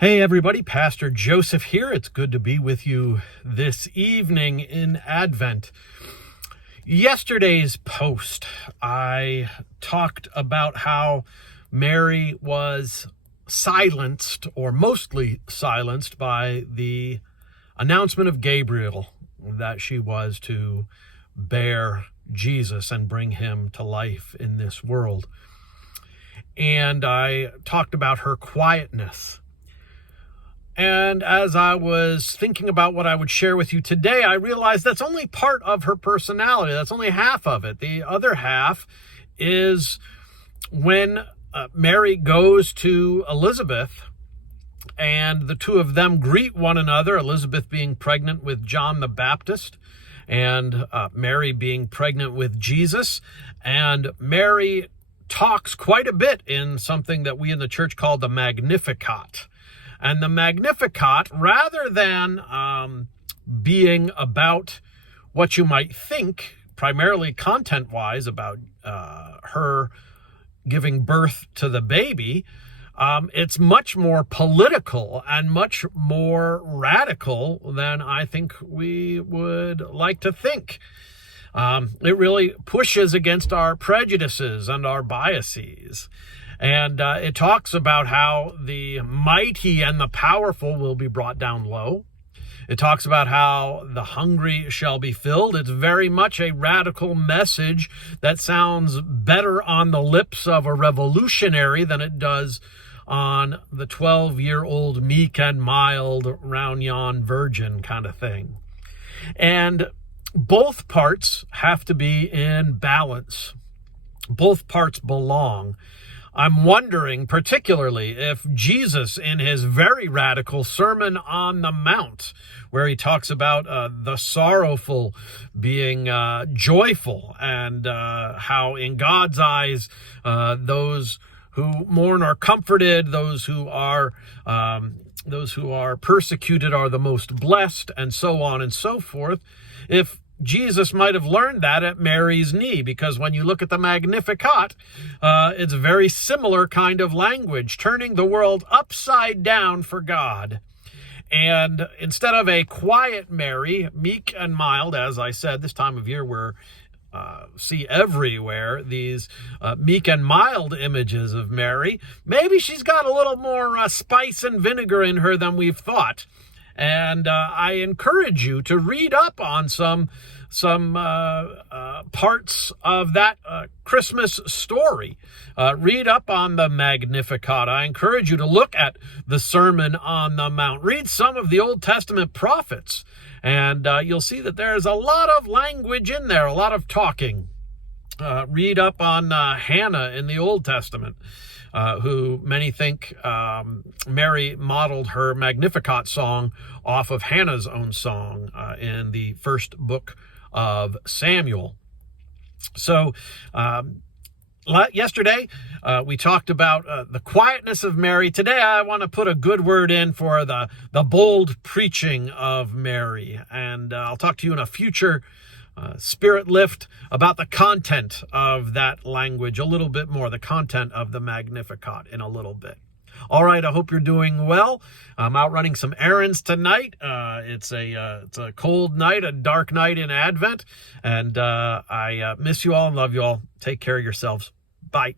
Hey everybody, Pastor Joseph here. It's good to be with you this evening in Advent. Yesterday's post, I talked about how Mary was silenced, or mostly silenced, by the announcement of Gabriel that she was to bear Jesus and bring him to life in this world. And I talked about her quietness. And as I was thinking about what I would share with you today, I realized that's only part of her personality. That's only half of it. The other half is when Mary goes to Elizabeth and the two of them greet one another, Elizabeth being pregnant with John the Baptist and Mary being pregnant with Jesus. And Mary talks quite a bit in something that we in the church call the Magnificat. And the Magnificat, rather than being about what you might think, primarily content-wise, about her giving birth to the baby, it's much more political and much more radical than I think we would like to think. It really pushes against our prejudices and our biases. And it talks about how the mighty and the powerful will be brought down low. It talks about how the hungry shall be filled. It's very much a radical message that sounds better on the lips of a revolutionary than it does on the 12-year-old meek and mild round yon virgin kind of thing. And both parts have to be in balance. Both parts belong. I'm wondering particularly if Jesus, in his very radical Sermon on the Mount, where he talks about the sorrowful being joyful, and how in God's eyes those who mourn are comforted, those who are persecuted are the most blessed, and so on and so forth, if Jesus might have learned that at Mary's knee, because when you look at the Magnificat, it's a very similar kind of language, turning the world upside down for God. And instead of a quiet Mary, meek and mild, as I said, this time of year we're see everywhere these meek and mild images of Mary. Maybe she's got a little more spice and vinegar in her than we've thought. And I encourage you to read up on some parts of that Christmas story. Read up on the Magnificat. I encourage you to look at the Sermon on the Mount. Read some of the Old Testament prophets, and you'll see that there's a lot of language in there, a lot of talking. Read up on Hannah in the Old Testament, who many think Mary modeled her Magnificat song off of Hannah's own song in the first book of Samuel. So yesterday we talked about the quietness of Mary. Today I want to put a good word in for the bold preaching of Mary. And I'll talk to you in a future Spirit Lift about the content of that language a little bit more, the content of the Magnificat in a little bit. All right, I hope you're doing well. I'm out running some errands tonight. It's a cold night, a dark night in Advent, and I miss you all and love you all. Take care of yourselves. Bye.